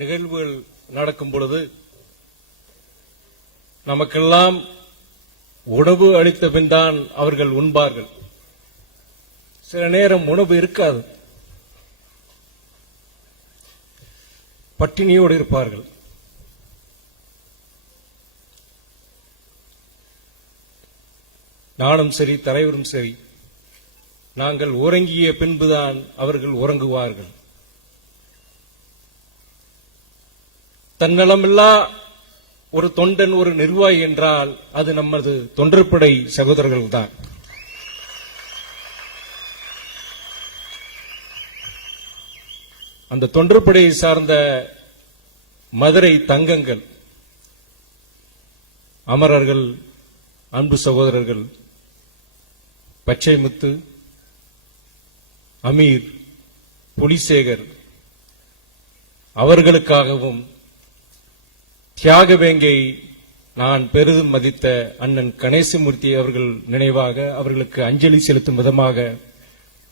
நிகழ்வுகள் நடக்கும் பொழுது நமக்கெல்லாம் உணவு அளித்த பின்தான் அவர்கள் உண்பார்கள். சில நேரம் உணவு இருக்காது, பட்டினியோடு இருப்பார்கள். நானும் சரி, தலைவரும் சரி, நாங்கள் உறங்கிய பின்புதான் அவர்கள் உறங்குவார்கள். தன்னலமில்லா ஒரு தொண்டன், ஒரு நிர்வாகி என்றால் அது நமது தொண்டர்படை சகோதரர்கள் தான். அந்த தொண்டர்படையை சார்ந்த மதுரை தங்கங்கள், அமரர்கள், அன்பு சகோதரர்கள் பச்சைமுத்து, அமீர், புலிசேகர் அவர்களுக்காகவும் தியாகவேங்கை நான் பெரிதும் மதித்த அண்ணன் கணேசமூர்த்தி அவர்கள் நினைவாக அவர்களுக்கு அஞ்சலி செலுத்தும் விதமாக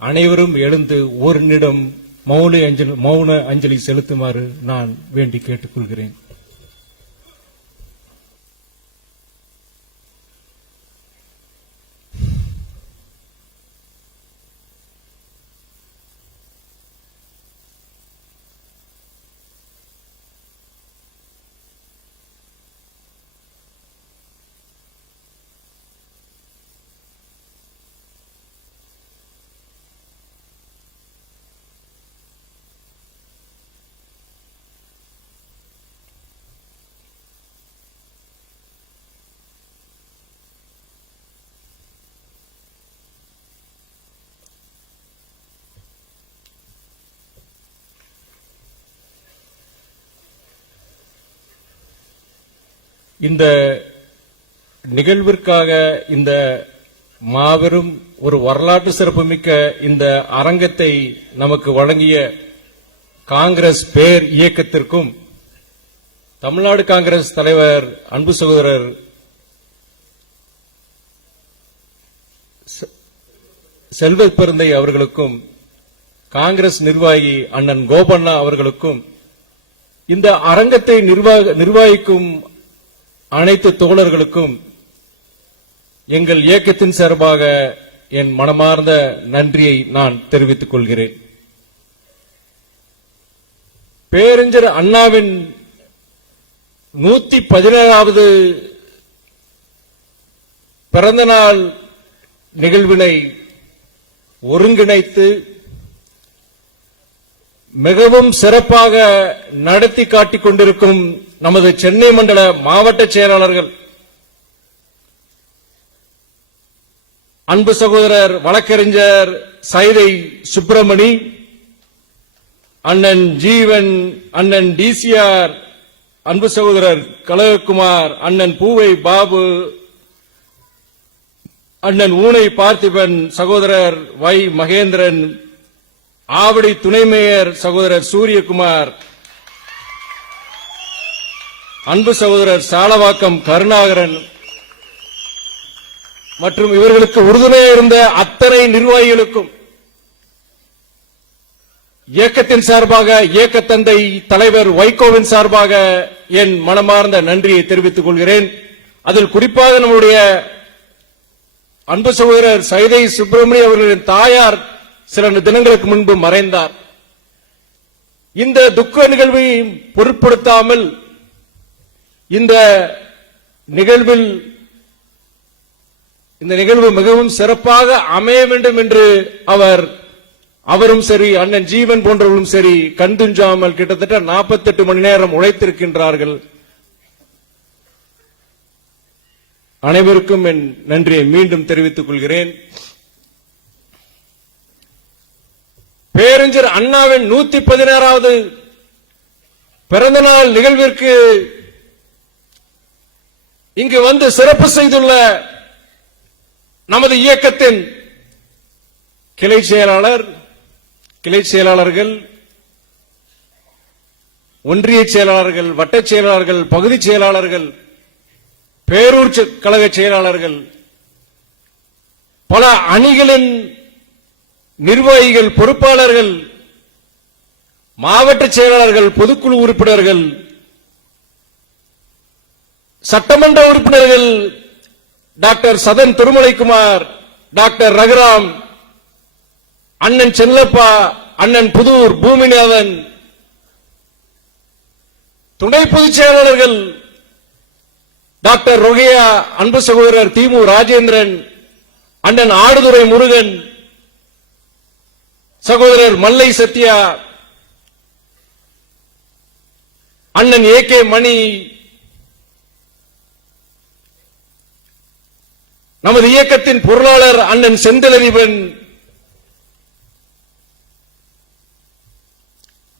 அனைவரும் எழுந்து ஒரு நிமிடம் மௌன அஞ்சலி செலுத்துமாறு நான் வேண்டி கேட்டுக்கொள்கிறேன். இந்த நிகழ்விற்காக, இந்த மாபெரும் ஒரு வரலாற்று சிறப்புமிக்க இந்த அரங்கத்தை நமக்கு வழங்கிய காங்கிரஸ் பேர் இயக்கத்திற்கும், தமிழ்நாடு காங்கிரஸ் தலைவர் அன்பு சகோதரர் செல்வ பெருந்தை அவர்களுக்கும், காங்கிரஸ் நிர்வாகி அண்ணன் கோபண்ணா அவர்களுக்கும், இந்த அரங்கத்தை நிர்வகிக்கும் அனைத்து தோழர்களுக்கும் எங்கள் இயக்கத்தின் சார்பாக என் மனமார்ந்த நன்றியை நான் தெரிவித்துக் கொள்கிறேன். பேரறிஞர் அண்ணாவின் 117வது பிறந்த நாள் நிகழ்வினை ஒருங்கிணைத்து மிகவும் சிறப்பாக நடத்தி காட்டிக் கொண்டிருக்கும் நமது சென்னை மண்டல மாவட்ட செயலாளர்கள், அன்பு சகோதரர் வழக்கறிஞர் சைதை சுப்பிரமணி, அண்ணன் ஜீவன், அண்ணன் டிசிஆர், அன்பு சகோதரர் கலககுமார், அண்ணன் பூவை பாபு, அண்ணன் ஊனை பார்த்திபன், சகோதரர் வை மகேந்திரன், ஆவடி துணை மேயர் சகோதரர் சூரியகுமார், அன்பு சகோதரர் சாலவாக்கம் கருணாகரன் மற்றும் இவர்களுக்கு உறுதுணையாக இருந்த அத்தனை நிர்வாகிகளுக்கும் இயக்கத்தின் சார்பாக, இயக்க தந்தை தலைவர் வைகோவின் சார்பாக என் மனமார்ந்த நன்றியை தெரிவித்துக் கொள்கிறேன். அதில் குறிப்பாக நம்முடைய அன்பு சகோதரர் சைதை சுப்பிரமணிய அவர்களின் தாயார் சில தினங்களுக்கு முன்பு மறைந்தார். இந்த துக்க நிகழ்வை பொருட்படுத்தாமல் இந்த நிகழ்வு மிகவும் சிறப்பாக அமைய வேண்டும் என்று அவரும் சரி, அண்ணன் ஜீவன் போன்றவர்களும் சரி, கண்டுஞ்சாமல் கிட்டத்தட்ட 48 மணி நேரம் உழைத்திருக்கின்றார்கள். அனைவருக்கும் என் நன்றியை மீண்டும் தெரிவித்துக் கொள்கிறேன். பேரறிஞர் அண்ணாவின் 116வது பிறந்தநாள் நிகழ்விற்கு இங்கு வந்து சிறப்பு செய்துள்ள நமது இயக்கத்தின் கிளை செயலாளர், கிளை செயலாளர்கள், ஒன்றிய செயலாளர்கள், வட்டச் செயலாளர்கள், பகுதி செயலாளர்கள், பேரூர் கழக செயலாளர்கள், பல அணிகளின் நிர்வாகிகள், பொறுப்பாளர்கள், மாவட்ட செயலாளர்கள், பொதுக்குழு உறுப்பினர்கள், சட்டமன்ற உறுப்பினர்கள் டாக்டர் சதன் திருமலைக்குமார், டாக்டர் ரகுராம், அண்ணன் செல்லப்பா, அண்ணன் புதூர் பூமிநாதன், துணை பொதுச் செயலாளர்கள் டாக்டர் ரொகையா, அன்பு சகோதரர் திமு ராஜேந்திரன், அண்ணன் ஆடுதுறை முருகன், சகோதரர் மல்லை சத்யா, அண்ணன் ஏ.கே. மணி, நமது இயக்கத்தின் பொருளாளர் அண்ணன் செந்திலதிபன்,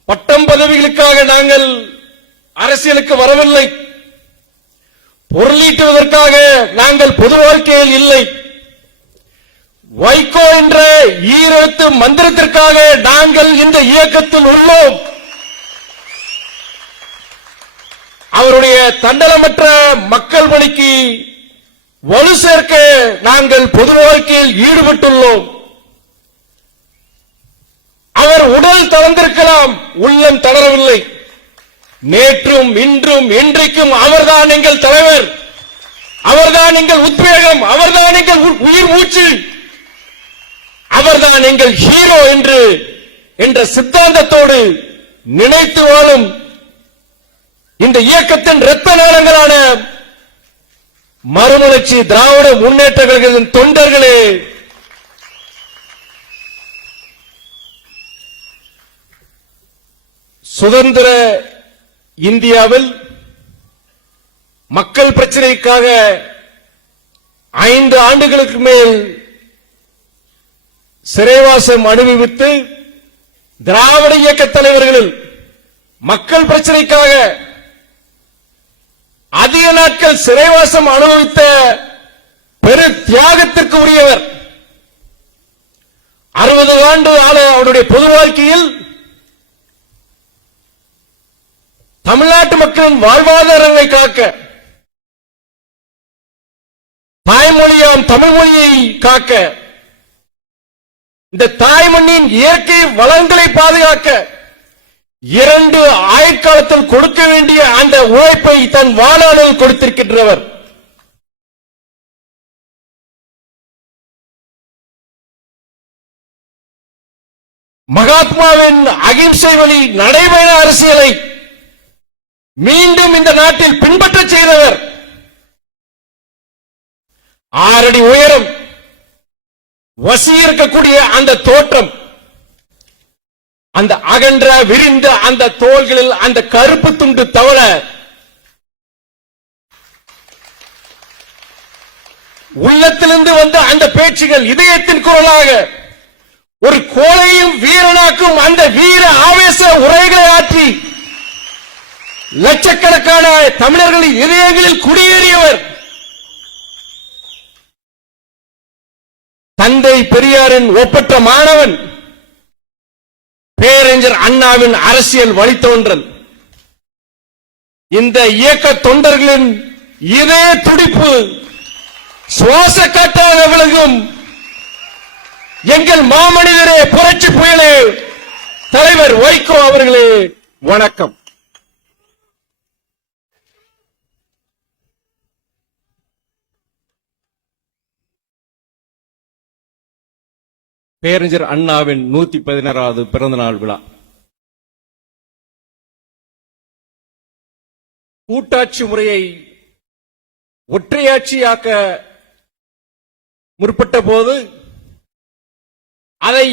பட்டம் பதவிகளுக்காக நாங்கள் அரசியலுக்கு வரவில்லை, பொருளீட்டுவதற்காக நாங்கள் பொது வாழ்க்கையில் இல்லை, வைகோ என்ற ஈரத்து மந்திரத்திற்காக நாங்கள் இந்த இயக்கத்தில் உள்ளோம். அவருடைய தன்னலமற்ற மக்கள் பணிக்கு வலு சேர்க்க நாங்கள் பொது வாழ்க்கையில் ஈடுபட்டுள்ளோம். அவர் உடல் தளர்ந்திருக்கலாம், உள்ளம் தளரவில்லை. நேற்றும் இன்றும் இன்றைக்கும் அவர்தான் எங்கள் தலைவர், அவர்தான் எங்கள் உத்வேகம், அவர்தான் எங்கள் உயிர் மூச்சு, அவர்தான் எங்கள் ஹீரோ என்ற சித்தாந்தத்தோடு நினைத்து வாழும் இந்த இயக்கத்தின் இரத்த நாளங்களான மறுமலர்ச்சி திராவிட முன்னேற்ற கழகத்தின் தொண்டர்களே, சுதந்திர இந்தியாவில் மக்கள் பிரச்சனைக்காக 5 ஆண்டுகளுக்கு மேல் சிறைவாசம் அனுபவித்து திராவிட இயக்க தலைவர்களில் மக்கள் பிரச்சனைக்காக அதிக நாட்கள் சிறைவாசம் அனுபவித்த பெரு தியாகத்திற்கு உரியவர். 60 ஆண்டு அவருடைய பொது வாழ்க்கையில் தமிழ்நாட்டு மக்களின் வாழ்வாதாரங்களை காக்க, தாய்மொழியாம் தமிழ் மொழியை காக்க, இந்த தாய்மண்ணின் இயற்கை வளங்களை பாதுகாக்க 2 ஆயுட்காலத்தில் கொடுக்க வேண்டிய அந்த உழைப்பை தன் வாழ்நாளில் கொடுத்திருக்கின்றவர். மகாத்மாவின் அகிம்சை வழி நடைபெற அரசியலை மீண்டும் இந்த நாட்டில் பின்பற்ற செய்தவர். 6 அடி உயரம், வசியிருக்கக்கூடிய அந்த தோற்றம், அந்த அகன்ற விரிந்த அந்த தோள்களில் அந்த கருப்பு துண்டு தவள, உள்ளத்திலிருந்து வந்த அந்த பேச்சுகள் இதயத்தின் குரலாக ஒரு கோழையும் வீரனாக்கும் அந்த வீர ஆவேச உரைகளை ஆற்றி லட்சக்கணக்கான தமிழர்களின் இதயங்களில் குடியேறியவர். தந்தை பெரியாரின் ஒப்பற்ற மாணவன், பேரறிஞர் அண்ணாவின் அரசியல் வழித்தோன்றல். இந்த இயக்க தொண்டர்களின் இதய துடிப்பு சுவாச காற்றாக விளங்கும் எங்கள் மாமனிதரே, புரட்சி புயலே, தலைவர் வைகோ அவர்களே, வணக்கம். பேரறிஞர் அண்ணாவின் 116வது பிறந்தநாள் விழா. கூட்டாட்சி முறையை ஒற்றையாட்சியாக்க முற்பட்ட போது அதை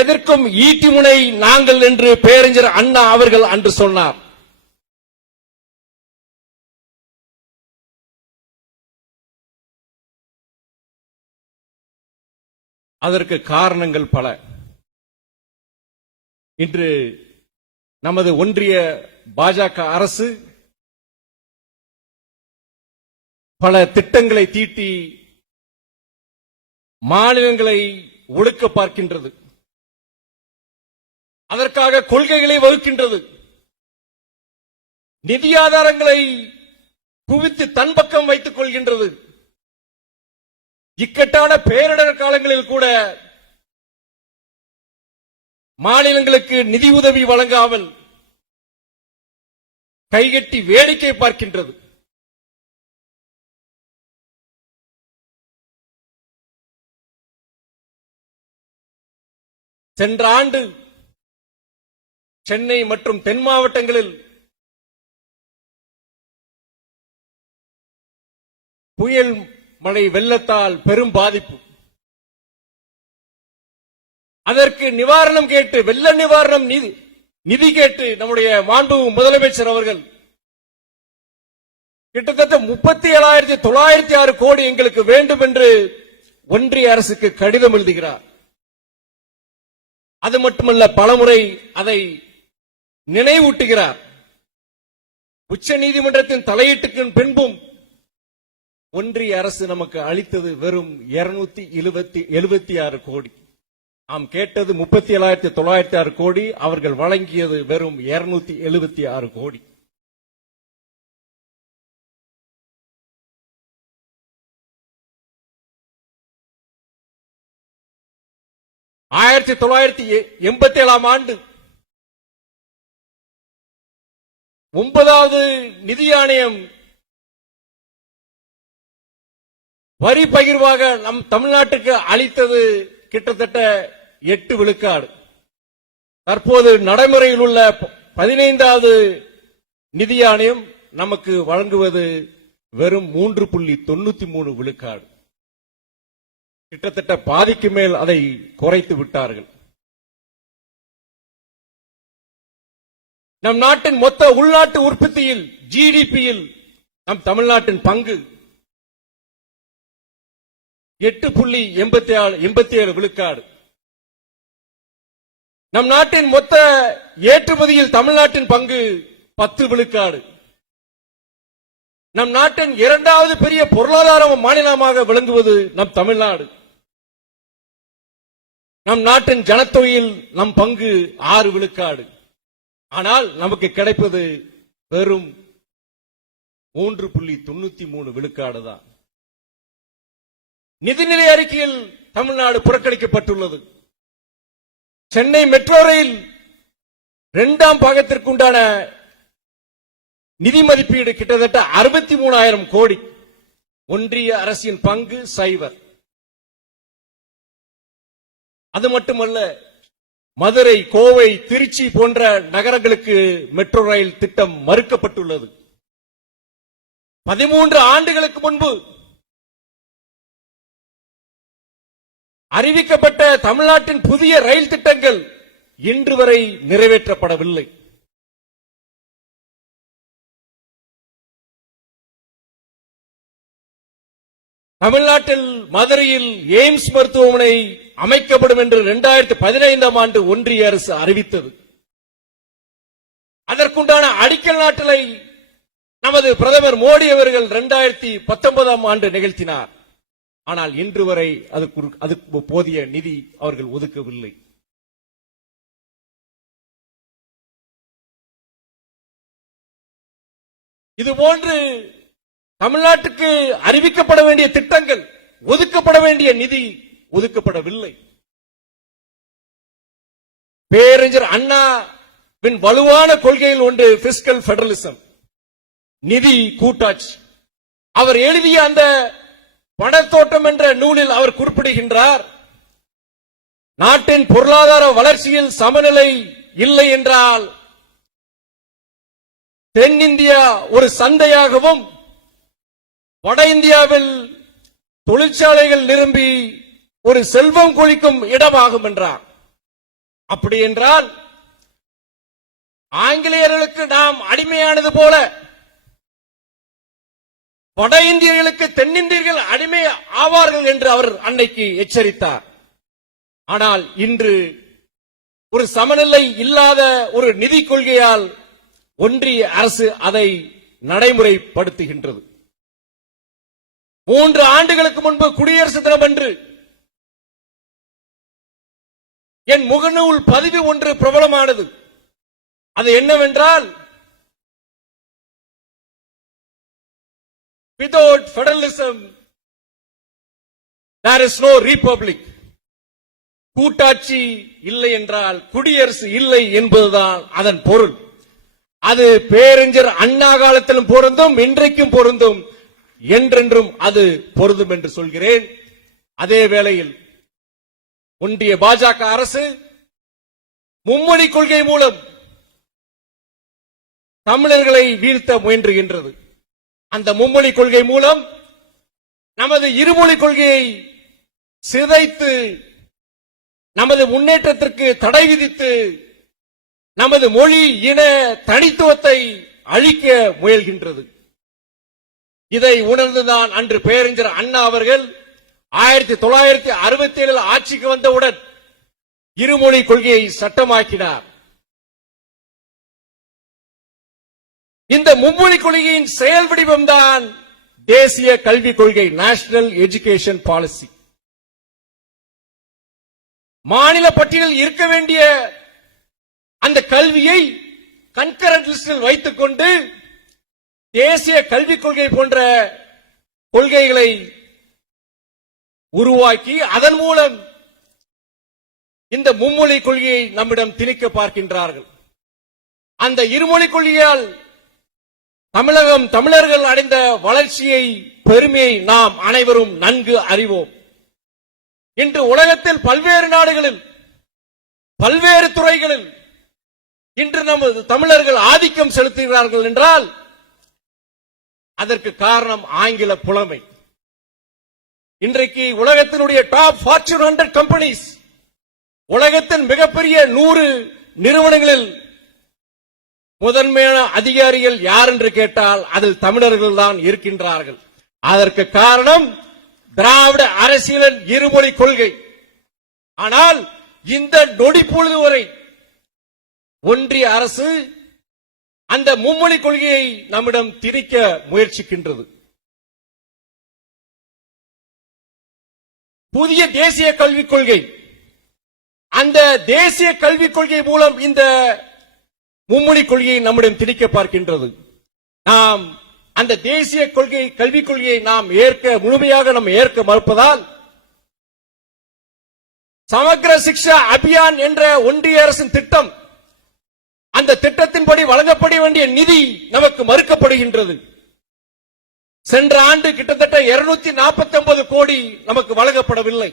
எதிர்க்கும் ஈட்டி முனை நாங்கள் என்று பேரறிஞர் அண்ணா அவர்கள் அன்று சொன்னார். அதற்கு காரணங்கள் பல. இன்று நமது ஒன்றிய பாஜக அரசு பல திட்டங்களை தீட்டி மாநிலங்களை ஒடுக்க பார்க்கின்றது. அதற்காக கொள்கைகளை வகுக்கின்றது. நிதி ஆதாரங்களை குவித்து தன் பக்கம் வைத்துக் கொள்கின்றது. இக்கட்டான பேரிடர் காலங்களில் கூட மாநிலங்களுக்கு நிதி உதவி வழங்காமல் கைகட்டி வேடிக்கை பார்க்கின்றது. சென்ற ஆண்டு சென்னை மற்றும் தென் மாவட்டங்களில் புயல் மழை வெள்ளத்தால் பெரும் பாதிப்பு. அதற்கு நிவாரணம் கேட்டு, வெள்ள நிவாரணம் நிதி கேட்டு நம்முடைய மாண்பு முதலமைச்சர் அவர்கள் கிட்டத்தட்ட 37,906 கோடி எங்களுக்கு வேண்டும் என்று ஒன்றிய அரசுக்கு கடிதம் எழுதுகிறார். அது மட்டுமல்ல, பலமுறை அதை நினைவூட்டுகிறார். உச்ச நீதிமன்றத்தின் தலையீட்டுக்கு பின்பும் ஒன்றிய அரசு நமக்கு அளித்தது வெறும் 276 கோடி. நாம் கேட்டது 37,906 கோடி, அவர்கள் வழங்கியது வெறும் 276 கோடி. ஆயிரத்தி 1987 ஆண்டு 9வது நிதி ஆணையம் வரி பகிர்வாக நம் தமிழ்நாட்டுக்கு அளித்தது கிட்டத்தட்ட 8 விழுக்காடு. தற்போது நடைமுறையில் உள்ள 15வது நிதி ஆணையம் நமக்கு வழங்குவது வெறும் 3.93 விழுக்காடு. கிட்டத்தட்ட பாதிக்கு மேல் அதை குறைத்து விட்டார்கள். நம் நாட்டின் மொத்த உள்நாட்டு உற்பத்தியில், ஜிடிபியில் நம் தமிழ்நாட்டின் பங்கு 8.87 விழுக்காடு. நம் நாட்டின் மொத்த ஏற்றுமதியில் தமிழ்நாட்டின் பங்கு 10 விழுக்காடு. நம் நாட்டின் 2வது பெரிய பொருளாதார மாநிலமாக விளங்குவது நம் தமிழ்நாடு. நம் நாட்டின் ஜனத்தொகையில் நம் பங்கு 6 விழுக்காடு. ஆனால் நமக்கு கிடைப்பது வெறும் 3.93 விழுக்காடு தான். நிதிநிலை அறிக்கையில் தமிழ்நாடு புறக்கணிக்கப்பட்டுள்ளது. சென்னை மெட்ரோ ரயில் 2ஆம் பாகத்திற்குண்டான நிதி மதிப்பீடு கிட்டத்தட்ட 63,000 கோடி. ஒன்றிய அரசின் பங்கு 0. அது மட்டுமல்ல, மதுரை, கோவை, திருச்சி போன்ற நகரங்களுக்கு மெட்ரோ ரயில் திட்டம் மறுக்கப்பட்டுள்ளது. 13 ஆண்டுகளுக்கு முன்பு அறிவிக்கப்பட்ட தமிழ்நாட்டின் புதிய ரயில் திட்டங்கள் இன்று வரை நிறைவேற்றப்படவில்லை. தமிழ்நாட்டில் மதுரையில் எய்ம்ஸ் மருத்துவமனை அமைக்கப்படும் என்று 2015ஆம் ஆண்டு ஒன்றிய அரசு அறிவித்தது. அதற்குண்டான அடிக்கல் நாட்டலை நமது பிரதமர் மோடி அவர்கள் 2019ஆம் ஆண்டு நிகழ்த்தினார். ஆனால் இன்று வரை அதுக்கு போதிய நிதி அவர்கள் ஒதுக்கவில்லை. இதுபோன்று தமிழ்நாட்டுக்கு அறிவிக்கப்பட வேண்டிய திட்டங்கள், ஒதுக்கப்பட வேண்டிய நிதி ஒதுக்கப்படவில்லை. பேரறிஞர் அண்ணாவின் வலுவான கொள்கையில் ஒன்று பிஸ்கல் பெடரலிசம், நிதி கூட்டாட்சி. அவர் எழுதிய அந்த பணத்தோட்டம் என்ற நூலில் அவர் குறிப்பிடுகின்றார், நாட்டின் பொருளாதார வளர்ச்சியில் சமநிலை இல்லை என்றால் தென்னிந்தியா ஒரு சந்தையாகவும், வட இந்தியாவில் தொழிற்சாலைகள் நிரம்பி ஒரு செல்வம் கொழிக்கும் இடமாகும் என்றார். அப்படி என்றால் ஆங்கிலேயர்களுக்கு நாம் அடிமையானது போல வட இந்தியர்களுக்கு தென்னிந்தியர்கள் அடிமை ஆவார்கள் என்று அவர் அன்னைக்கு எச்சரித்தார். ஆனால் இன்று ஒரு சமநிலை இல்லாத ஒரு நிதி கொள்கையால் ஒன்றிய அரசு அதை நடைமுறைப்படுத்துகின்றது. 3 ஆண்டுகளுக்கு முன்பு குடியரசு தினம் அன்று என் முகநூல் பதிவு ஒன்று பிரபலமானது. அது என்னவென்றால், without federalism there is no republic. கூட்டாட்சி இல்லை என்றால் குடியரசு இல்லை என்பதுதான் அதன் பொருள். அது பேரறிஞர் அண்ணா காலத்திலும் பொருந்தும், இன்றைக்கும் பொருந்தும், என்றென்றும் அது பொருந்தும் என்று சொல்கிறேன். அதே வேளையில் ஒன்றிய பாஜக அரசு மும்மொழி கொள்கை மூலம் தமிழர்களை வீழ்த்த முயன்றுகின்றது. அந்த மும்மொழி கொள்கை மூலம் நமது இருமொழி கொள்கையை சிதைத்து நமது முன்னேற்றத்திற்கு தடை விதித்து நமது மொழி இன தனித்துவத்தை அழிக்க முயல்கின்றது. இதை உணர்ந்துதான் அன்று பேரறிஞர் அண்ணா அவர்கள் 1967 ஆட்சிக்கு வந்தவுடன் இருமொழி கொள்கையை சட்டமாக்கினார். இந்த மும்மொழி கொள்கையின் செயல் வடிவம்தான் தேசிய கல்விக் கொள்கை, நேஷனல் எஜுகேஷன் பாலிசி. மாநில பட்டியலில் இருக்க வேண்டிய அந்த கல்வியை கன்கரண்ட் லிஸ்டில் வைத்துக் கொண்டு தேசிய கல்விக் கொள்கை போன்ற கொள்கைகளை உருவாக்கி அதன் மூலம் இந்த மும்மொழி கொள்கையை நம்மிடம் திணிக்க பார்க்கின்றார்கள். அந்த இருமொழி கொள்கையால் தமிழர்கள் அடைந்த வளர்ச்சியை, பெருமையை நாம் அனைவரும் நன்கு அறிவோம். இன்று உலகத்தில் பல்வேறு நாடுகளில் பல்வேறு துறைகளில் இன்று நமது தமிழர்கள் ஆதிக்கம் செலுத்துகிறார்கள் என்றால் அதற்கு காரணம் ஆங்கில புலமை. இன்றைக்கு உலகத்தினுடைய டாப் ஃபார்ச்சூன் 100 கம்பெனிஸ், உலகத்தின் மிகப்பெரிய 100 நிறுவனங்களில் முதன்மையான அதிகாரிகள் யார் என்று கேட்டால் அதில் தமிழர்கள் தான் இருக்கின்றார்கள். அதற்கு காரணம் திராவிட அரசியலின் இருமொழி கொள்கை. ஆனால் இந்த நொடிப்பொழுது வரை ஒன்றிய அரசு அந்த மும்மொழி கொள்கையை நம்மிடம் திணிக்க முயற்சிக்கின்றது. புதிய தேசிய கல்விக் கொள்கை, அந்த தேசிய கல்விக் கொள்கை மூலம் இந்த மும்மொழி கொள்கையை நம்மிடம் திணிக்க பார்க்கின்றது. நாம் அந்த தேசிய கொள்கை கல்விக் கொள்கையை நாம் முழுமையாக ஏற்க மறுப்பதால் சமக்ர சிக்ஷா அபியான் என்ற ஒன்றிய அரசின் திட்டம், அந்த திட்டத்தின்படி வழங்கப்பட வேண்டிய நிதி நமக்கு மறுக்கப்படுகின்றது. சென்ற ஆண்டு கிட்டத்தட்ட 249 கோடி நமக்கு வழங்கப்படவில்லை.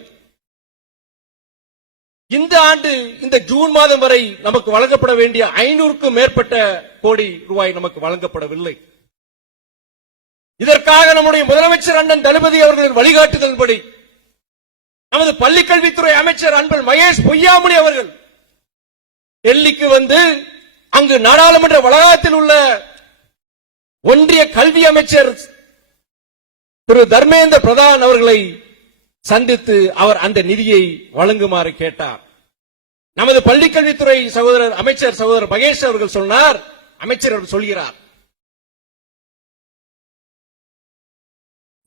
இந்த ஆண்டு இந்த ஜூன் மாதம் வரை நமக்கு வழங்கப்பட வேண்டிய 500க்கும் மேற்பட்ட கோடி ரூபாய் நமக்கு வழங்கப்படவில்லை. இதற்காக நம்முடைய முதலமைச்சர் அண்ணன் தளபதி அவர்களின் வழிகாட்டுதல்படி நமது பள்ளிக்கல்வித்துறை அமைச்சர் அன்பர் மகேஷ் பொய்யாமொழி அவர்கள் டெல்லிக்கு வந்து அங்கு நாடாளுமன்ற வளாகத்தில் உள்ள ஒன்றிய கல்வி அமைச்சர் திரு தர்மேந்திர பிரதான் அவர்களை சந்தித்து அவர் அந்த நிதியை வழங்குமாறு கேட்டார். நமது பள்ளிக்கல்வித்துறை அமைச்சர் சகோதரர் மகேஷ் அவர்கள் சொன்னார், அமைச்சர் அவர்கள் சொல்கிறார்,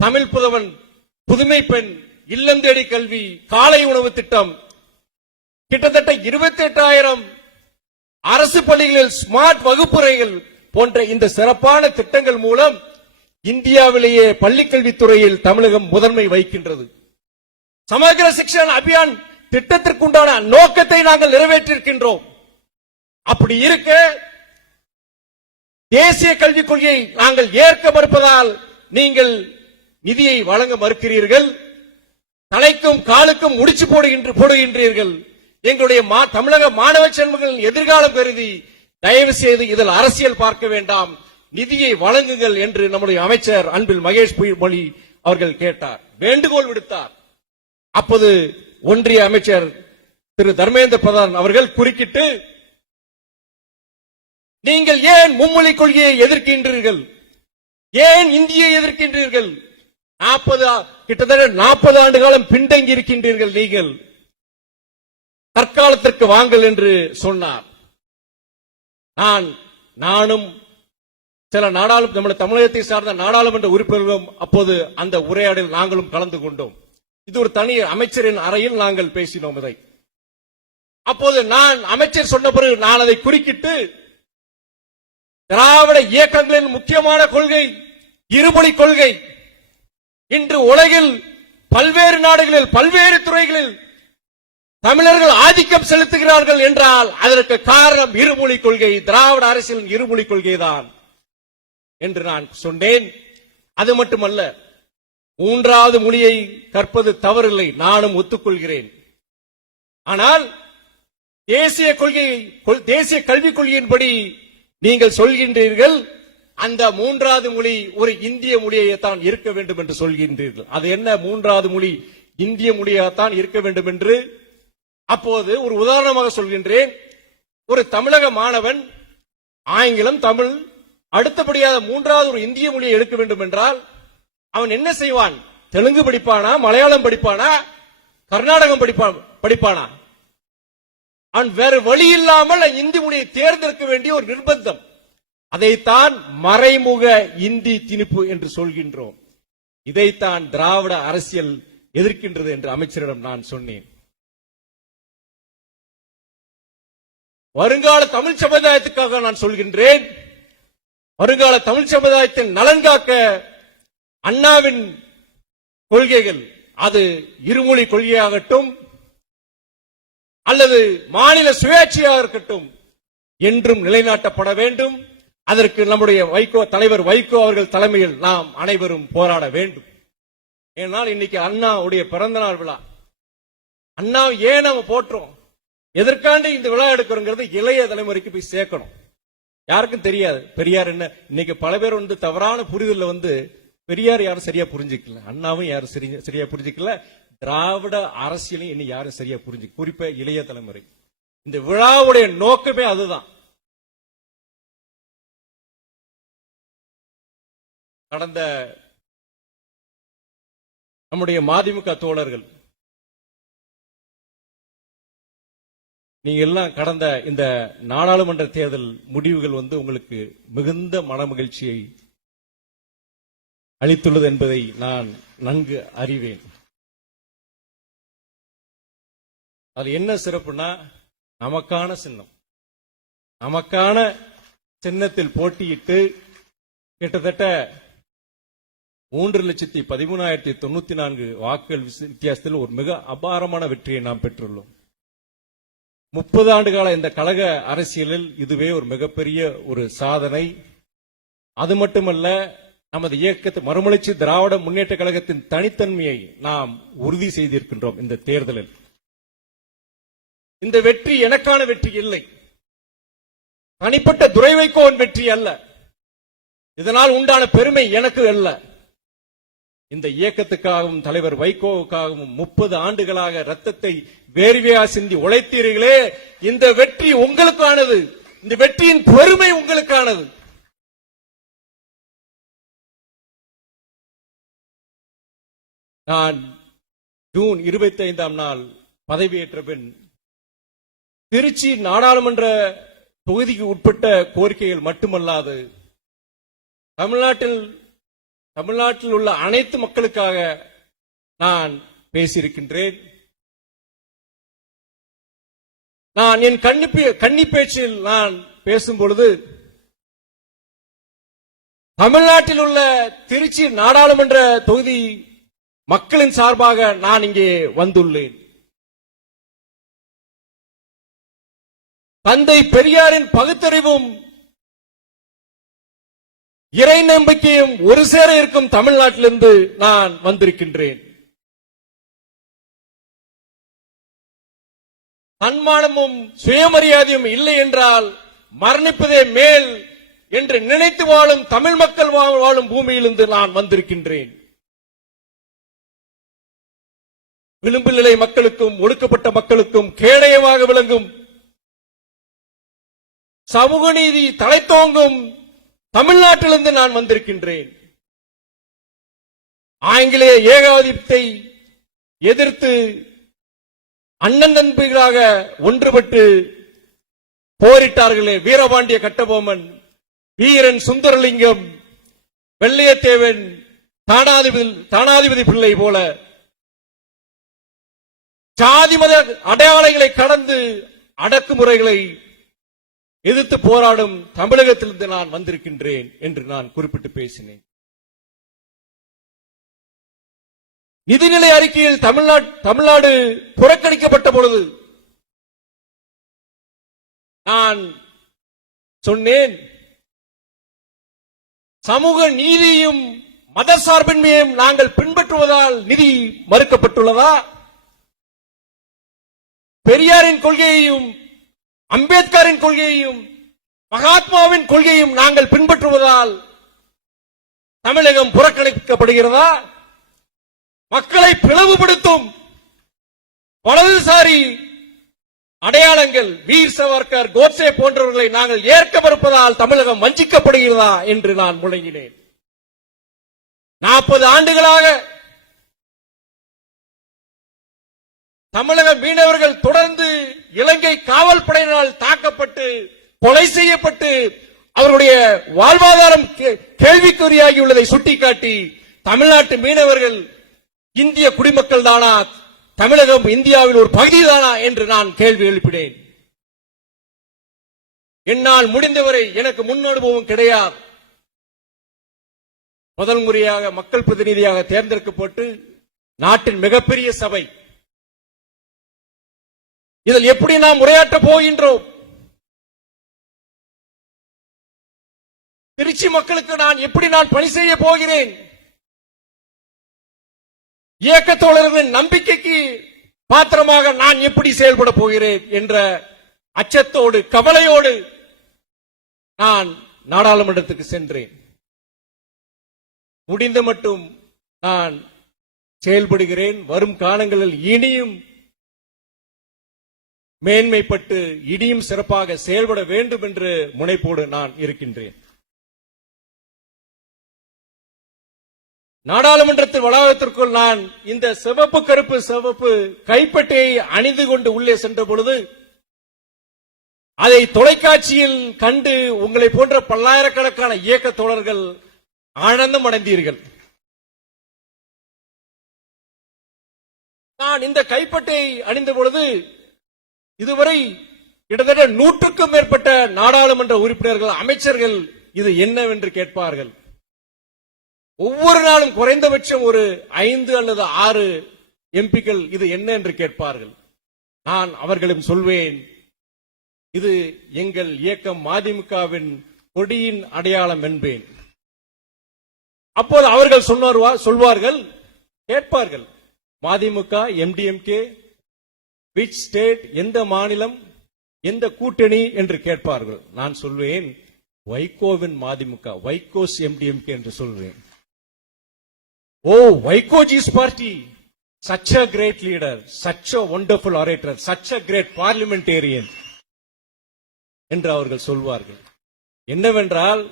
தமிழ் புதவன், புதுமை பெண், இல்லம் தேடி கல்வி, காலை உணவு திட்டம், கிட்டத்தட்ட 28,000 அரசு பள்ளிகளில் ஸ்மார்ட் வகுப்பறைகள் போன்ற இந்த சிறப்பான திட்டங்கள் மூலம் இந்தியாவிலேயே பள்ளிக்கல்வித்துறையில் தமிழகம் முதன்மை வகிக்கின்றது. சமக்ர சிக்ஷா அபியான் திட்டத்திற்குண்டான நோக்கத்தை நாங்கள் நிறைவேற்றிருக்கின்றோம். அப்படி இருக்க தேசிய கல்விக் கொள்கையை நாங்கள் ஏற்க மறுப்பதால் நீங்கள் நிதியை வழங்க மறுக்கிறீர்கள், தலைக்கும் காலுக்கும் முடிச்சு போடுகின்றீர்கள். எங்களுடைய தமிழக மாணவ செல்வங்களின் எதிர்காலம் கருதி தயவு செய்து இதில் அரசியல் பார்க்க வேண்டாம், நிதியை வழங்குங்கள் என்று நம்முடைய அமைச்சர் அன்பில் மகேஷ் பொய்யாமொழி அவர்கள் கேட்டார், வேண்டுகோள் விடுத்தார். அப்போது ஒன்றிய அமைச்சர் திரு தர்மேந்திர பிரதான் அவர்கள் குறுக்கிட்டு, நீங்கள் ஏன் மும்மொழி கொள்கையை எதிர்க்கின்றீர்கள், ஏன் இந்தியை எதிர்க்கின்றீர்கள், கிட்டத்தட்ட 40 ஆண்டு காலம் பின்தங்கி இருக்கின்றீர்கள், நீங்கள் தற்காலத்திற்கு வாங்கள் என்று சொன்னார். நானும் சில நம்முடைய தமிழகத்தை சார்ந்த நாடாளுமன்ற உறுப்பினர்களும் அப்போது அந்த உரையாடலில் நாங்களும் கலந்து கொண்டோம். இது ஒரு தனி அமைச்சரின் அறையில் நாங்கள் பேசினோம். இதை அப்போது நான் அமைச்சர் சொன்ன பிறகு நான் அதை குறுக்கிட்டு, திராவிட இயக்கங்களின் முக்கியமான கொள்கை இருமொழி கொள்கை. இன்று உலகில் பல்வேறு நாடுகளில் பல்வேறு துறைகளில் தமிழர்கள் ஆதிக்கம் செலுத்துகிறார்கள் என்றால் அதற்கு காரணம் இருமொழி கொள்கை, திராவிட அரசியலின் இருமொழி கொள்கைதான் என்று நான் சொன்னேன். அது மட்டுமல்ல, மூன்றாவது மொழியை கற்பது தவறில்லை, நானும் ஒத்துக்கொள்கிறேன். ஆனால் தேசிய கல்விக் கொள்கையின்படி நீங்கள் சொல்கின்றீர்கள் அந்த மூன்றாவது மொழி ஒரு இந்திய மொழியைத்தான் இருக்க வேண்டும் என்று சொல்கின்றீர்கள். அது என்ன மூன்றாவது மொழி இந்திய மொழியாகத்தான் இருக்க வேண்டும் என்று? அப்போது ஒரு உதாரணமாக சொல்கின்றேன். ஒரு தமிழக மாணவன் ஆங்கிலம், தமிழ் அடுத்தபடியாக மூன்றாவது ஒரு இந்திய மொழியை எடுக்க வேண்டும் என்றால் அவன் என்ன செய்வான்? தெலுங்கு படிப்பானா, மலையாளம் படிப்பானா, கர்நாடகம் படிப்பானா? அவன் வேற வழி இல்லாமல் இந்தி மொழியை தேர்ந்தெடுக்க வேண்டிய ஒரு நிர்பந்தம். அதைத்தான் மறைமுக இந்தி திணிப்பு என்று சொல்கின்றோம். இதைத்தான் திராவிட அரசியல் எதிர்க்கின்றது என்று அமைச்சரிடம் நான் சொன்னேன். வருங்கால தமிழ் சமுதாயத்துக்காக நான் சொல்கின்றேன். வருங்கால தமிழ் சமுதாயத்தின் நலன் காக்க அண்ணாவின் கொள்கைகள், அது இருமொழி கொள்கையாகட்டும் அல்லது மாநில சுயாட்சியாக இருக்கட்டும், என்றும் நிலைநாட்டப்பட வேண்டும். அதற்கு நம்முடைய தலைவர் வைகோ அவர்கள் தலைமையில் நாம் அனைவரும் போராட வேண்டும். ஏனால் இன்னைக்கு அண்ணாவுடைய பிறந்த நாள் விழா. அண்ணா ஏன் நம்ம போற்றோம், எதற்காண்டி இந்த விழா எடுக்கிறோங்கிறது இளைய தலைமுறைக்கு போய் சேர்க்கணும். யாருக்கும் தெரியாது பெரியார் என்ன. இன்னைக்கு பல பேர் தவறான புரிதல்ல பெரியார் யாரும் சரியா புரிஞ்சுக்கல, அண்ணாவும் யாரும் சரியா புரிஞ்சுக்கல, திராவிட அரசியலையும் இன்னும் யாரும் சரியா புரிஞ்சுக்க, குறிப்பா இளைய தலைமுறை. இந்த விழாவுடைய நோக்கமே அதுதான். கடந்த நம்முடைய மதிமுக தோழர்கள் நீங்க எல்லாம் கடந்த இந்த நாடாளுமன்ற தேர்தல் முடிவுகள் உங்களுக்கு மிகுந்த மனமகிழ்ச்சியை அளித்துள்ளது என்பதை நான் நன்கு அறிவேன். அது என்ன சிறப்புனா, நமக்கான சின்னம், நமக்கான சின்னத்தில் போட்டியிட்டு கிட்டத்தட்ட 3,13,094 வாக்குகள் வித்தியாசத்தில் ஒரு மிக அபாரமான வெற்றியை நாம் பெற்றுள்ளோம். 30 ஆண்டு கால இந்த கழக அரசியலில் இதுவே ஒரு மிகப்பெரிய ஒரு சாதனை. அது மட்டுமல்ல, நமது இயக்கத்தை மறுமலர்ச்சி திராவிட முன்னேற்ற கழகத்தின் தனித்தன்மையை நாம் உறுதி செய்திருக்கின்றோம். இந்த தேர்தலில் இந்த வெற்றி எனக்கான வெற்றி இல்லை, தனிப்பட்ட துரை வைகோவின் வெற்றி அல்ல, இதனால் உண்டான பெருமை எனக்கு அல்ல. இந்த இயக்கத்துக்காகவும் தலைவர் வைகோவுக்காகவும் 30 ஆண்டுகளாக ரத்தத்தை வேர்வையா சிந்தி உழைத்தீர்களே, இந்த வெற்றி உங்களுக்கானது, இந்த வெற்றியின் பெருமை உங்களுக்கானது. நான் ஜூன் 25ஆம் நாள் பதவியேற்ற பின் திருச்சி நாடாளுமன்ற தொகுதிக்கு உட்பட்ட கோரிக்கைகள் மட்டுமல்லாது தமிழ்நாட்டில் உள்ள அனைத்து மக்களுக்காக நான் பேசியிருக்கின்றேன். நான் என் கன்னி பேச்சில் நான் பேசும் பொழுது தமிழ்நாட்டில் உள்ள திருச்சி நாடாளுமன்ற தொகுதி மக்களின் சார்பாக நான் இங்கே வந்துள்ளேன். தந்தை பெரியாரின் பகுத்தறிவும் இறை நம்பிக்கையும் ஒரு சேர இருக்கும் தமிழ்நாட்டிலிருந்து நான் வந்திருக்கின்றேன். தன்மானமும் சுயமரியாதையும் இல்லை என்றால் மரணிப்பதே மேல் என்று நினைத்து வாழும் தமிழ் மக்கள் வாழும் பூமியிலிருந்து நான் வந்திருக்கின்றேன். விளிம்பு நிலை மக்களுக்கும் ஒடுக்கப்பட்ட மக்களுக்கும் கேடயமாக விளங்கும் சமூக நீதி தலைத்தோங்கும் தமிழ்நாட்டிலிருந்து நான் வந்திருக்கின்றேன். ஆங்கிலேய ஏகாதிபத்தை எதிர்த்து அண்ணன் தம்பிகளாக ஒன்றுபட்டு போரிட்டார்களே, வீரபாண்டிய கட்டபொம்மன், வீரன் சுந்தரலிங்கம், வெள்ளையத்தேவன், தானாதிபதி பிள்ளை போல சாதி மத அடையாளங்களை கடந்து அடக்குமுறைகளை எதிர்த்து போராடும் தமிழகத்திலிருந்து நான் வந்திருக்கின்றேன் என்று நான் குறிப்பிட்டு பேசினேன். நிதிநிலை அறிக்கையில் தமிழ்நாடு புறக்கணிக்கப்பட்ட பொழுது நான் சொன்னேன், சமூக நீதியும் மதசார்பின்மையும் நாங்கள் பின்பற்றுவதால் நிதி மறுக்கப்பட்டுள்ளதா? பெரியாரின் கொள்கையையும் அம்பேத்கரின் கொள்கையையும் மகாத்மாவின் கொள்கையும் நாங்கள் பின்பற்றுவதால் தமிழகம் புறக்கணிக்கப்படுகிறதா? மக்களை பிளவுபடுத்தும் வலதுசாரி அடையாளங்கள் வீர் சவர்கர், கோட்சே போன்றவர்களை நாங்கள் ஏற்க மறுப்பதால் தமிழகம் வஞ்சிக்கப்படுகிறதா என்று நான் முழங்கினேன். 40 ஆண்டுகளாக தமிழக மீனவர்கள் தொடர்ந்து இலங்கை காவல்படையினரால் தாக்கப்பட்டு கொலை செய்யப்பட்டு அவருடைய வாழ்வாதாரம் கேள்விக்குறியாகியுள்ளதை சுட்டிக்காட்டி, தமிழ்நாட்டு மீனவர்கள் இந்திய குடிமக்கள் தானா, தமிழகம் இந்தியாவில் ஒரு பகுதிதானா என்று நான் கேள்வி எழுப்பினேன். என்னால் முடிந்தவரை, எனக்கு முன் அனுபவம் கிடையாது, முதல் முறையாக மக்கள் பிரதிநிதியாக தேர்ந்தெடுக்கப்பட்டு நாட்டின் மிகப்பெரிய சபை, இதில் எப்படி நாம் உரையாற்றப் போகின்றோம்? திருச்சி மக்களுக்கு நான் எப்படி பணி செய்ய போகிறேன்? இயக்க தோழர்களின் நம்பிக்கைக்கு பாத்திரமாக நான் எப்படி செயல்பட போகிறேன் என்ற அச்சத்தோடு, கவலையோடு நான் நாடாளுமன்றத்துக்கு சென்றேன். முடிந்த மட்டும் நான் செயல்படுகிறேன். வரும் காலங்களில் இனியும் மேன்மைப்பட்டு இனியும் சிறப்பாக செயல்பட வேண்டும் என்று முனைப்போடு நான் இருக்கின்றேன். நாடாளுமன்றத்தின் வளாகத்திற்குள் நான் இந்த சிவப்பு கருப்பு சிவப்பு கைப்பட்டையை அணிந்து கொண்டு உள்ளே சென்ற பொழுது, அதை தொலைக்காட்சியில் கண்டு உங்களை போன்ற பல்லாயிரக்கணக்கான இயக்க தோழர்கள் ஆனந்தம் அடைந்தீர்கள். நான் இந்த கைப்பட்டையை அணிந்த பொழுது இதுவரை கிட்டத்தட்ட 100க்கும் மேற்பட்ட நாடாளுமன்ற உறுப்பினர்கள், அமைச்சர்கள் இது என்னவென்று கேட்பார்கள். ஒவ்வொரு நாளும் குறைந்தபட்சம் ஒரு 5 அல்லது 6 எம்பிக்கள் இது என்ன என்று கேட்பார்கள். நான் அவர்களிடம் சொல்வேன், இது எங்கள் இயக்கம் மதிமுகவின் கொடியின் அடையாளம் என்பேன். அப்போது அவர்கள் சொல்வார்கள், கேட்பார்கள், மதிமுக, எம்டிஎம்கே, விச் ஸ்டேட், எந்த மாநிலம், எந்த கூட்டணி என்று கேட்பார்கள். நான் சொல்வேன், வைகோவின் மதிமுக, வைகோஸ் எம்டிஎம்கே என்று சொல்வேன். ஓ, வைகோஜிஸ் party, such a great leader, such a wonderful orator, such a great parliamentarian என்று அவர்கள் சொல்வார்கள். என்னவென்றால்,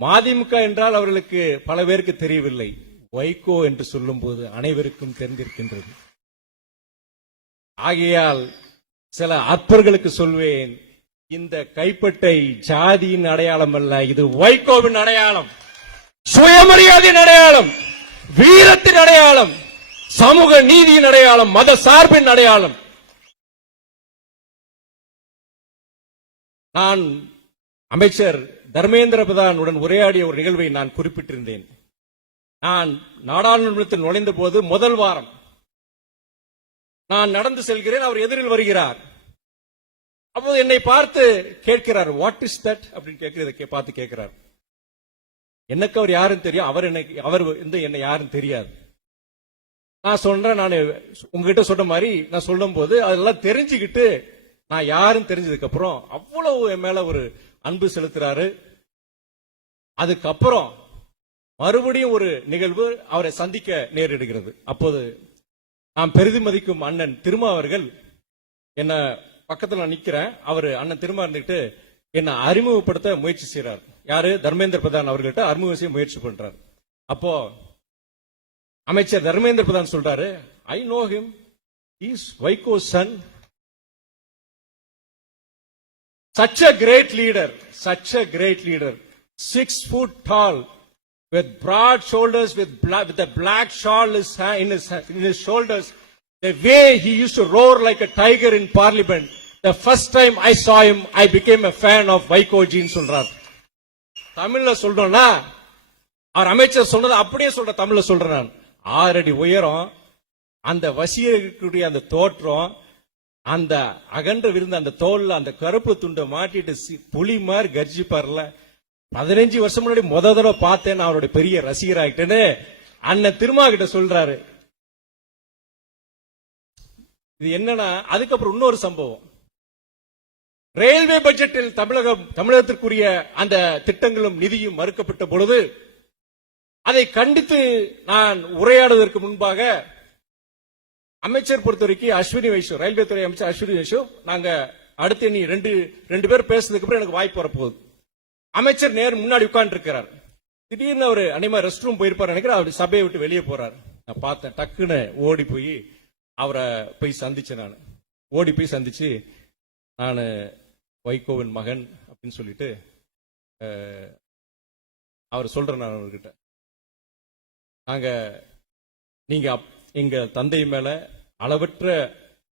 மதிமுக என்றால் அவர்களுக்கு பல பேருக்கு தெரியவில்லை, வைகோ என்று சொல்லும்போது அனைவருக்கும் தெரிந்திருக்கின்றது. ஆகையால் சில அற்பர்களுக்கு சொல்வேன், இந்த கைப்பட்டை ஜாதியின் அடையாளம் அல்ல, இது வைகோவின் அடையாளம், சுயமரியாதையின் அடையாளம், வீரத்தின் அடையாளம், சமூக நீதியின் அடையாளம், மத சார்பின் அடையாளம். நான் அமைச்சர் தர்மேந்திர பிரதானுடன் உரையாடிய ஒரு நிகழ்வை நான் குறிப்பிட்டிருந்தேன். நான் நாடாளுமன்றத்தில் நுழைந்த போது முதல் வாரம் நான் நடந்து செல்கிறேன், அவர் எதிரில் வருகிறார். அப்போது என்னை பார்த்து கேட்கிறார், வாட் இஸ் தட் அப்படின்னு கேட்கிறத பார்த்து கேட்கிறார். எனக்கு அவர் யாரும் தெரியும், அவர் என்னை யாரும் தெரியாது. நான் சொல்றேன், நான் உங்ககிட்ட சொன்ன மாதிரி நான் சொல்லும் போது அதெல்லாம் தெரிஞ்சுக்கிட்டு நான் யாரும் தெரிஞ்சதுக்கு அப்புறம் அவ்வளவு என் மேல ஒரு அன்பு செலுத்துறாரு. அதுக்கப்புறம் மறுபடியும் ஒரு நிகழ்வு அவரை சந்திக்க நேரிடுகிறது. அப்போது நான் பெரிதும் மதிக்கும் அண்ணன் திருமா அவர்கள் என்ன பக்கத்துல நான் நிக்கிறேன், அவரு அண்ணன் திருமா இருந்துட்டு என்ன அறிமுகப்படுத்த முயற்சி செய்யறார். யாரு? தர்மேந்திர பிரதான் அவர்கள்ட்ட அறிமுகம் செய்ய முயற்சி பண்றார். அப்போ அமைச்சர் தர்மேந்திர பிரதான் சொல்றாரு, I know him, he is Vaiko's son, such a great leader, 6 foot tall, with broad shoulders, with the black shawl in his shoulders, the way he used to roar like a tiger in parliament. The first time I saw him, I became a fan of Vaikoji ன்னு சொல்றார். தமிழ்ல சொல்றோம்னா, அவர் அமைச்சர் சொன்னது அப்படியே தமிழ்ல சொல்றேன். நான் 6 அடி உயரம், அந்த வசீகரிக்கக்கூடிய அந்த தோற்றம், அந்த அகன்ற விருந்த அந்த தோல்ல அந்த கருப்பு துண்டை மாட்டிட்டு புலி மாதிரி கர்ஜிப்பார்ல. 15 வருஷம் முன்னாடி தடவை பார்த்தேன், நான் அவருடைய பெரிய ரசிகர் ஆகிட்டேன்னு அண்ணன் திருமா கிட்ட சொல்றாரு. இது என்னன்னா, அதுக்கப்புறம் இன்னொரு சம்பவம். ரயில்வே பட்ஜெட்டில் தமிழகத்திற்குரிய அந்த திட்டங்களும் நிதியும் மறுக்கப்பட்ட பொழுது அதை கண்டித்து நான் உரையாடுவதற்கு முன்பாக அமைச்சர் பொறுத்தவரைக்கும் அஸ்வினி வைஷ்ணவ், ரயில்வே துறை அமைச்சர் அஸ்வினி வைஷ்ணவ், நாங்க அடுத்து நீ ரெண்டு பேர் பேசுறதுக்கு அப்புறம் எனக்கு வாய்ப்பு வரப்போகுது. அமைச்சர் நேர் முன்னாடி உட்கார்ந்து இருக்கிறார். திடீர்னு அவர் அனிமா ரெஸ்ட் ரூம் போயிருப்பாரு நினைக்கிறேன். அவர் சபையை விட்டு வெளியே போறாரு. நான் பார்த்தேன், டக்குன்னு ஓடி போய் அவரை போய் சந்திச்சேன். நான் ஓடி போய் சந்திச்சு, நான் வைகோவின் மகன் அப்படின்னு சொல்லிட்டு அவர் சொல்றேன். நான் அவர்கிட்ட, நீங்க எங்க தந்தை மேல அளவற்ற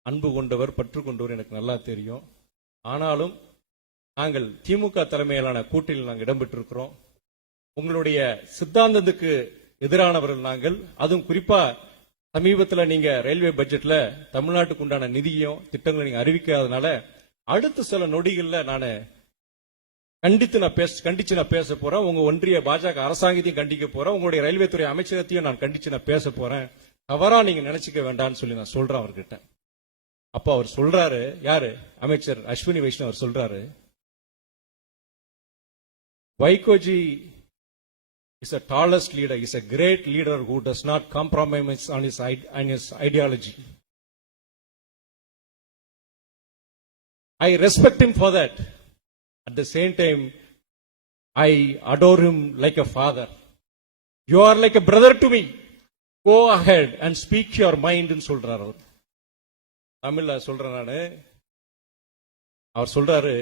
அன்பு கொண்டவர், பற்று கொண்டவர் எனக்கு நல்லா தெரியும். ஆனாலும் நாங்கள் திமுக தலைமையிலான கூட்டணியில் நாங்கள் இடம்பெற்றிருக்கிறோம். உங்களுடைய சித்தாந்தத்துக்கு எதிரானவர்கள் நாங்கள். அதுவும் குறிப்பா சமீபத்தில் நீங்க ரயில்வே பட்ஜெட்ல தமிழ்நாட்டுக்கு உண்டான நிதியும் திட்டங்களை நீங்க அறிவிக்காதனால அடுத்த சில நொடிகள்ல நான் கண்டிச்சு நான் பேச போறேன். உங்க ஒன்றிய பாஜக அரசாங்கத்தையும் கண்டிக்க போறேன். உங்களுடைய ரயில்வே துறை அமைச்சகத்தையும் நான் கண்டிச்சு நான் பேச போறேன். தவறா நீங்க நினைச்சுக்க வேண்டாம்னு சொல்லி நான் சொல்றேன் அவர்கிட்ட. அப்ப அவர் சொல்றாரு, யாரு? அமைச்சர் அஸ்வினி வைஷ்ணவ். அவர் சொல்றாரு, வைகோஜி is a tallest leader, is a great leader who does not compromise on his ideology. I respect him for that. At the same time, I adore him like a father. You are like a brother to me. Go ahead and speak your mind ன்னு சொல்றாரு அவர். தமிழ்ல சொல்றேன் நானு. அவர் சொல்றாரு,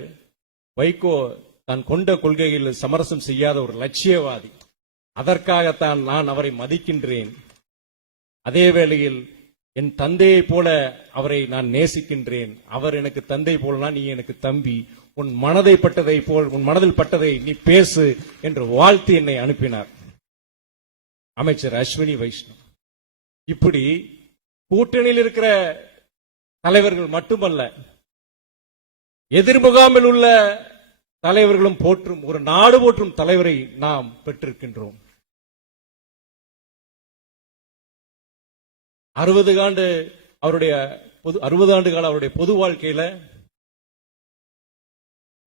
வைகோ தான் கொண்ட கொள்கையில் சமரசம் செய்யாத ஒரு லட்சியவாதி. அதற்காகத்தான் நான் அவரை மதிக்கின்றேன். அதே வேளையில் என் தந்தையை போல அவரை நான் நேசிக்கின்றேன். அவர் எனக்கு தந்தை போலனா, நீ எனக்கு தம்பி. உன் மனதில் பட்டதை நீ பேசு என்று வாழ்த்து என்னை அனுப்பினார் அமைச்சர் அஸ்வினி வைஷ்ணவ். இப்படி கூட்டணியில் இருக்கிற தலைவர்கள் மட்டுமல்ல, எதிர்முகாமில் உள்ள தலைவர்களும் போற்றும், ஒரு நாடு போற்றும் தலைவரை நாம் பெற்றிருக்கின்றோம். 60 ஆண்டு கால அவருடைய பொது வாழ்க்கையில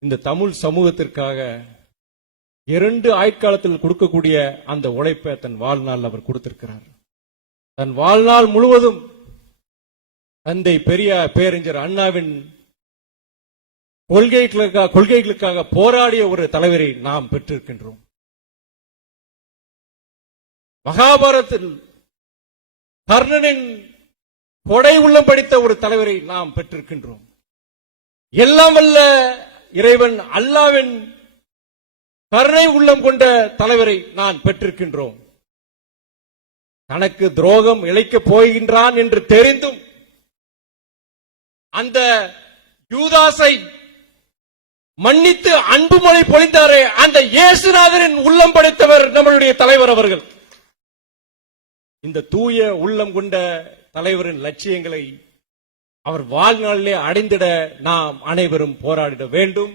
இந்த தமிழ் சமூகத்திற்காக 2 ஆயுட்காலத்தில் கொடுக்கக்கூடிய அந்த உழைப்பை தன் வாழ்நாள் அவர் கொடுத்திருக்கிறார். தன் வாழ்நாள் முழுவதும் தந்தை பெரிய பேரறிஞர் அண்ணாவின் கொள்கைகளுக்காக போராடிய ஒரு தலைவரை நாம் பெற்றிருக்கின்றோம். மகாபாரதத்தில் கர்ணனின் கொடை உள்ளம் படித்த ஒரு தலைவரை நாம் பெற்றிருக்கின்றோம். எல்லாம் வல்ல இறைவன் அல்லாவின் கருணை உள்ளம் கொண்ட தலைவரை நான் பெற்றிருக்கின்றோம். தனக்கு துரோகம் இழைக்கப் போகின்றான் என்று தெரிந்தும் அந்த யூதாசை மன்னித்து அன்பு மொழி பொழிந்தாரே, அந்த இயேசுநாதரின் உள்ளம் படைத்தவர் நம்மளுடைய தலைவர் அவர்கள். இந்த தூய உள்ளம் கொண்ட தலைவரின் லட்சியங்களை அவர் வாழ்நாளிலே அடைந்திட நாம் அனைவரும் போராடிட வேண்டும்.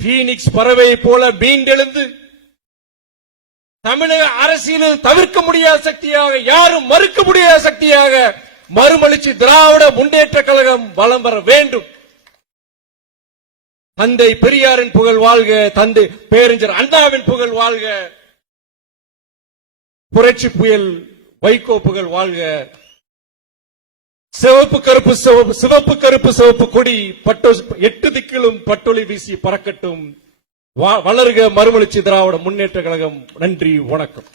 பீனிக்ஸ் பறவையை போல மீண்டெழுந்து தமிழக அரசியலில் தவிர்க்க முடியாத சக்தியாக, யாரும் மறுக்க முடியாத சக்தியாக மறுமலர்ச்சி திராவிட முன்னேற்ற கழகம் வலம் வர வேண்டும். தந்தை பெரியாரின் புகழ் வாழ்க, தந்தை பேரறிஞர் அண்ணாவின் புகழ் வாழ்க, புரட்சி புயல் வைகோ புகழ் வாழ்க. சிவப்பு கருப்பு சிவப்பு கருப்பு சிவப்பு கொடி 8 திக்கிலும் பட்டொளி வீசி பறக்கட்டும். வளர்க மறுமலர்ச்சி திராவிட முன்னேற்ற கழகம். நன்றி, வணக்கம்.